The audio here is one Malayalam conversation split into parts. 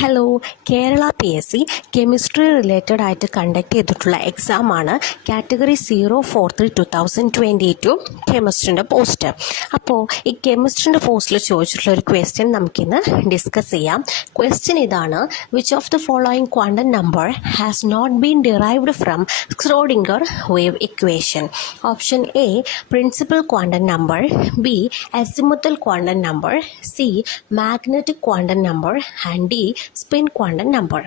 Hello, Kerala PSC chemistry related ആയിട്ട് കണ്ടക്ട് ചെയ്തിട്ടുള്ള എക്സാമാണ് കാറ്റഗറി 043-2022 കെമിസ്ട്രിൻ്റെ പോസ്റ്റ്. അപ്പോൾ ഈ കെമിസ്ട്രിൻ്റെ പോസ്റ്റിൽ ചോദിച്ചിട്ടുള്ള ഒരു ക്വസ്റ്റ്യൻ നമുക്കിന്ന് ഡിസ്കസ് ചെയ്യാം. ക്വസ്റ്റ്യൻ ഇതാണ്: which of the following quantum number has not been derived from Schrodinger wave equation? Option A principal quantum number, B azimuthal quantum number, C magnetic quantum number and D spin quantum number.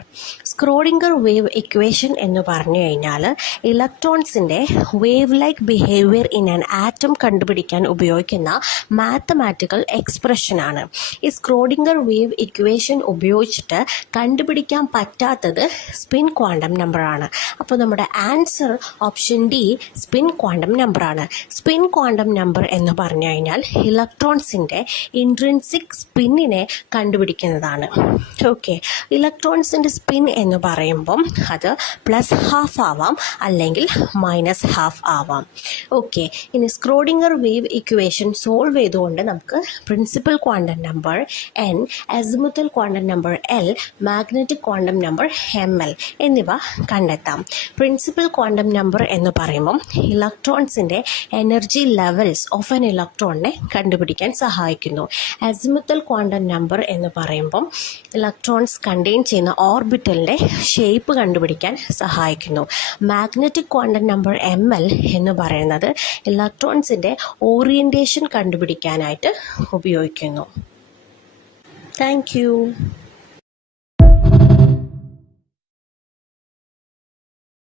Schrodinger wave equation എന്ന് പറഞ്ഞു കഴിഞ്ഞാൽ ഇലക്ട്രോൺസിൻ്റെ wave like behaviour in an atom കണ്ടുപിടിക്കാൻ ഉപയോഗിക്കുന്ന മാത്തമാറ്റിക്കൽ എക്സ്പ്രഷനാണ്. ഈ സ്ക്രോഡിംഗർ വേവ് ഇക്വേഷൻ ഉപയോഗിച്ചിട്ട് കണ്ടുപിടിക്കാൻ പറ്റാത്തത് സ്പിൻ ക്വാണ്ടം നമ്പറാണ്. അപ്പോൾ നമ്മുടെ answer option D spin quantum നമ്പറാണ്. സ്പിൻ ക്വാണ്ടം നമ്പർ എന്ന് പറഞ്ഞു കഴിഞ്ഞാൽ ഇലക്ട്രോൺസിൻ്റെ ഇൻട്രിൻസിക് സ്പിന്നിനെ കണ്ടുപിടിക്കുന്നതാണ്. ഓക്കെ, ഇലക്ട്രോൺസിൻ്റെ സ്പിൻ എന്ന് പറയുമ്പം അത് +½ ആവാം അല്ലെങ്കിൽ -½ ആവാം. ഓക്കെ, ഇനി സ്ക്രോഡിംഗർ വേവ് ഇക്വേഷൻ സോൾവ് ചെയ്തുകൊണ്ട് നമുക്ക് principal quantum number N, azimuthal quantum number L, magnetic quantum number ML എന്നിവ കണ്ടെത്താം. പ്രിൻസിപ്പൽ ക്വാണ്ടം നമ്പർ എന്ന് പറയുമ്പം ഇലക്ട്രോൺസിൻ്റെ എനർജി ലെവൽസ് ഓഫ് ആൻ ഇലക്ട്രോണിനെ കണ്ടുപിടിക്കാൻ സഹായിക്കുന്നു. അസിമുത്തൽ ക്വാണ്ടം നമ്പർ എന്ന് പറയുമ്പം ഇലക്ട്രോൺസ് കണ്ടെയ്ൻ ചെയ്യുന്ന ഓർബിറ്റലിൻ്റെ ഷേപ്പ് കണ്ടുപിടിക്കാൻ സഹായിക്കുന്നു. മാഗ്നറ്റിക് ക്വാണ്ടം നമ്പർ ML എന്ന് പറയുന്നത് ഇലക്ട്രോൺസിൻ്റെ ഓറിയൻറ്റേഷൻ കണ്ടുപിടിക്കാനായിട്ട് ഉപയോഗിക്കുന്നു. Thank you.